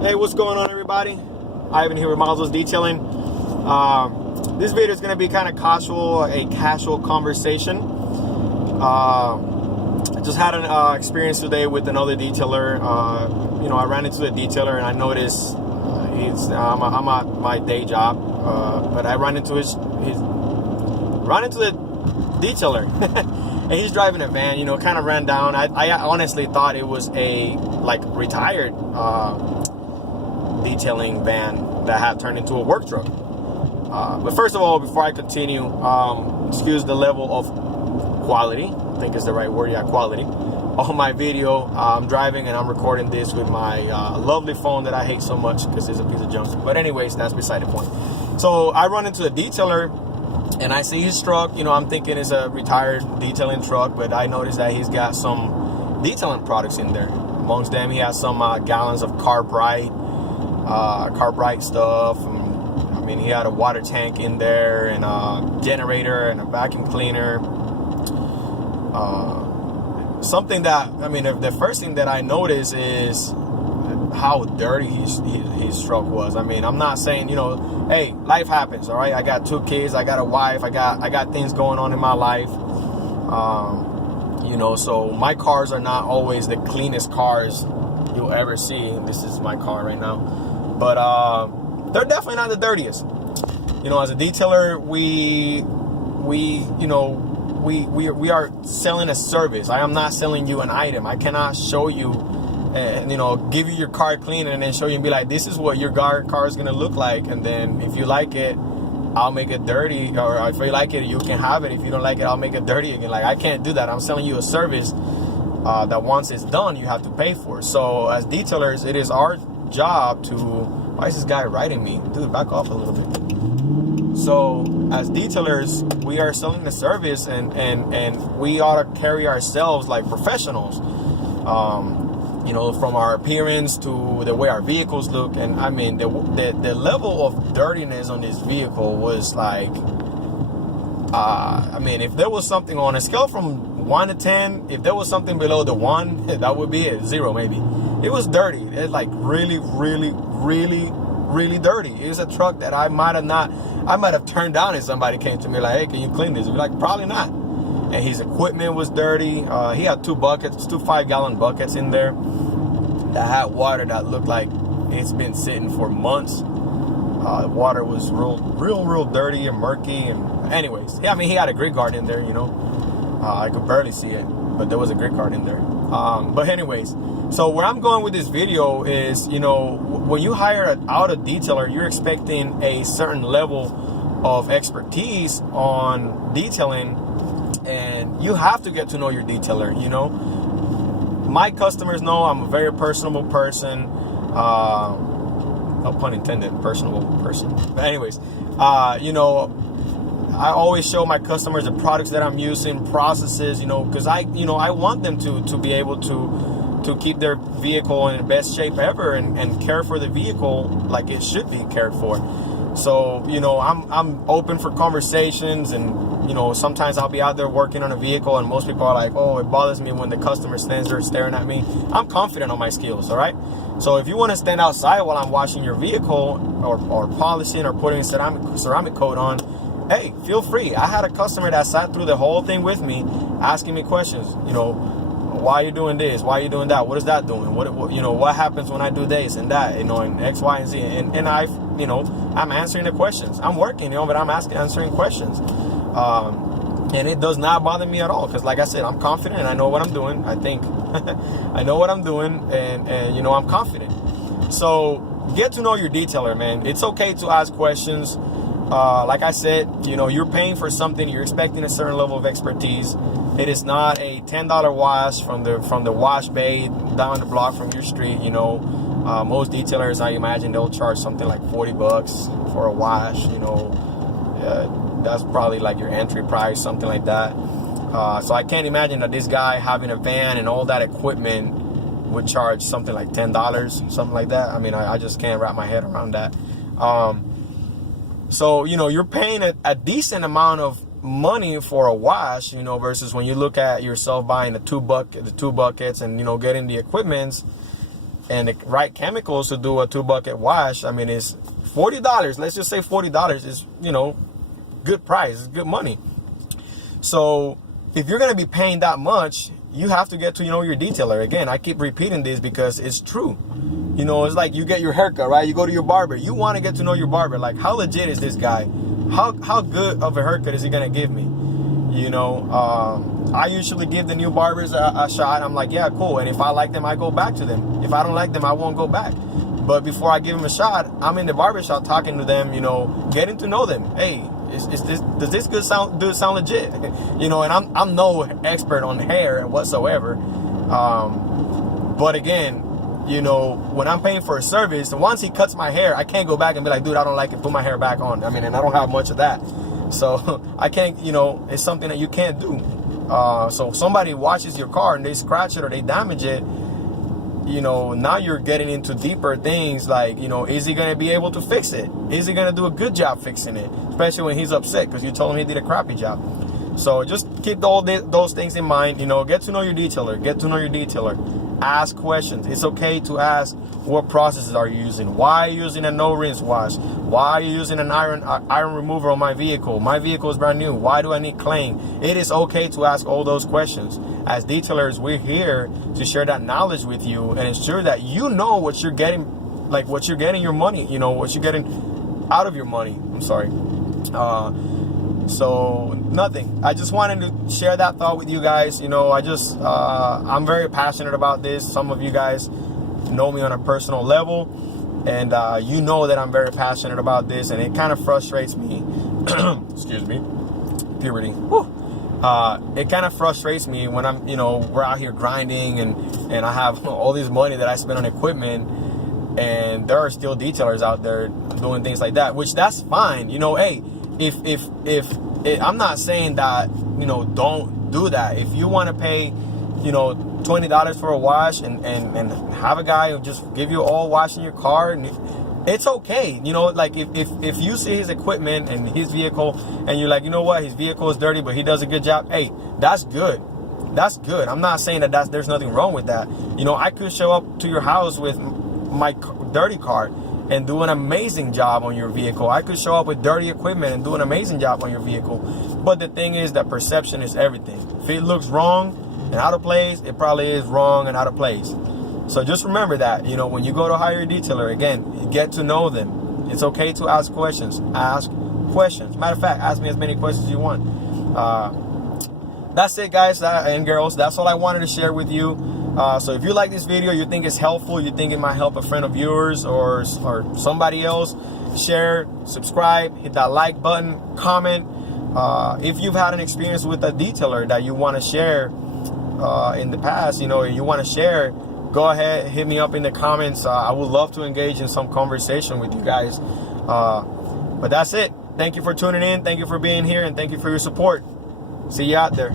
Hey, what's going on, everybody? Ivan here with Mazel's Detailing. This video is going to be kind of a casual conversation. I just had an experience today with another detailer. I ran into the detailer and I noticed I'm at my day job, but I ran into the detailer, and he's driving a van. Kind of ran down. I honestly thought it was a retired detailing van that had turned into a work truck. But first of all, before I continue, excuse the level of quality, I think is the right word, quality, on my video. I'm driving and I'm recording this with my lovely phone that I hate so much because it's a piece of junk. But anyways, that's beside the point. So I run into the detailer and I see his truck. I'm thinking it's a retired detailing truck, but I noticed that he's got some detailing products in there. Amongst them, he has some gallons of Carbrite stuff. He had a water tank in there and a generator and a vacuum cleaner. The first thing that I noticed is how dirty his truck was. I'm not saying, hey, life happens, all right? I got 2 kids, I got a wife, I got things going on in my life. So my cars are not always the cleanest cars you'll ever see. This is my car right now. But they're definitely not the dirtiest. As a detailer, we are selling a service. I am not selling you an item. I cannot show you and give you your car clean and then show you and be like, this is what your car is gonna look like, and then if you like it, I'll make it dirty, or if you like it, you can have it. If you don't like it, I'll make it dirty again. I can't do that. I'm selling you a service that once it's done, you have to pay for. So as detailers, it is our job to... Why is this guy riding me? Dude, back off a little bit. So as detailers, we are selling the service, and we ought to carry ourselves like professionals. From our appearance to the way our vehicles look. And the level of dirtiness on this vehicle was if there was something on a scale from 1 to 10, if there was something below the 1, that would be it. 0 maybe. It was dirty. It's really, really, really, really dirty. It was a truck that I might have turned down if somebody came to me like, hey, can you clean this? I'd be like, probably not. And his equipment was dirty. He had 2 5-gallon buckets in there that had water that looked like it's been sitting for months. The water was real dirty and murky. And anyways, he had a grid guard in there. I could barely see it, but there was a grid guard in there. But anyways, so where I'm going with this video is, when you hire out a detailer, you're expecting a certain level of expertise on detailing, and you have to get to know your detailer. My customers know I'm a very personable person. No pun intended, personable person. But anyways, I always show my customers the products that I'm using, processes, because I want them to be able to keep their vehicle in the best shape ever and care for the vehicle like it should be cared for. So, I'm open for conversations, and, sometimes I'll be out there working on a vehicle and most people are like, oh, it bothers me when the customer stands there staring at me. I'm confident on my skills, all right? So if you want to stand outside while I'm washing your vehicle or polishing or putting ceramic coat on, hey, feel free. I had a customer that sat through the whole thing with me, asking me questions. Why are you doing this? Why are you doing that? What is that doing? What happens when I do this and that? And X, Y, and Z. And I'm answering the questions. I'm working, but I'm answering questions. And it does not bother me at all, because like I said, I'm confident and I know what I'm doing. I think I know what I'm doing, and I'm confident. So get to know your detailer, man. It's okay to ask questions. Like I said, you're paying for something. You're expecting a certain level of expertise. It is not a $10 wash from the wash bay down the block from your street. Most detailers, I imagine, they'll charge something like $40 for a wash. That's probably like your entry price, something like that. So I can't imagine that this guy having a van and all that equipment would charge something like $10, something like that. I just can't wrap my head around that. So, you're paying a decent amount of money for a wash, versus when you look at yourself buying the two buckets and, getting the equipments. and the right chemicals to do a 2-bucket wash, I mean, it's $40. Let's just say $40 is, you know, good price, it's good money. So if you're going to be paying that much, you have to get to know your detailer. Again, I keep repeating this because it's true. You know, it's like you get your haircut, right? You go to your barber. You want to get to know your barber. Like, how legit is this guy? How good of a haircut is he going to give me? You know, I usually give the new barbers a shot. I'm like, yeah, cool. And if I like them, I go back to them. If I don't like them, I won't go back. But before I give them a shot, I'm in the barbershop talking to them, you know, getting to know them. Hey, does this dude sound legit? You know, and I'm no expert on hair whatsoever. But again, you know, when I'm paying for a service, once he cuts my hair, I can't go back and be like, dude, I don't like it, put my hair back on. I mean, and I don't have much of that. So I can't, you know, it's something that you can't do. So if somebody washes your car and they scratch it or they damage it, you know, now you're getting into deeper things like, you know, is he going to be able to fix it? Is he going to do a good job fixing it? Especially when he's upset because you told him he did a crappy job. So just keep all those things in mind. You know, get to know your detailer. Get to know your detailer. Ask questions. It's okay to ask, what processes are you using? Why are you using a no rinse wash? Why are you using an iron remover on my vehicle? My vehicle is brand new. Why do I need clean? It is okay to ask all those questions. As detailers, we're here to share that knowledge with you and ensure that you know what you're getting, like what you're getting your money, you know, what you're getting out of your money. I'm sorry. So nothing. I just wanted to share that thought with you guys. You know, I'm very passionate about this. Some of you guys know me on a personal level, and you know that I'm very passionate about this, and it kind of frustrates me. Excuse me. Puberty. Whew. It kind of frustrates me when I'm, you know, we're out here grinding and I have all this money that I spend on equipment, and there are still detailers out there doing things like that, which that's fine. You know, hey, if I'm not saying that, you know, don't do that. If you want to pay, you know, $20 for a wash and have a guy who just give you all washing your car, and it's okay. You know, like if you see his equipment and his vehicle and you're like, you know what, his vehicle is dirty, but he does a good job. Hey, that's good. That's good. I'm not saying that there's nothing wrong with that. You know, I could show up to your house with my dirty car and do an amazing job on your vehicle. I could show up with dirty equipment and do an amazing job on your vehicle. But the thing is that perception is everything. If it looks wrong and out of place, it probably is wrong and out of place. So just remember that, you know, when you go to hire a detailer, again, get to know them. It's okay to ask questions. Ask questions. Matter of fact, ask me as many questions as you want. That's it, guys and girls. That's all I wanted to share with you. So if you like this video, you think it's helpful, you think it might help a friend of yours or somebody else, share, subscribe, hit that like button, comment. If you've had an experience with a detailer that you want to share in the past, you know, you want to share, go ahead, hit me up in the comments. I would love to engage in some conversation with you guys. But that's it. Thank you for tuning in. Thank you for being here, and thank you for your support. See you out there.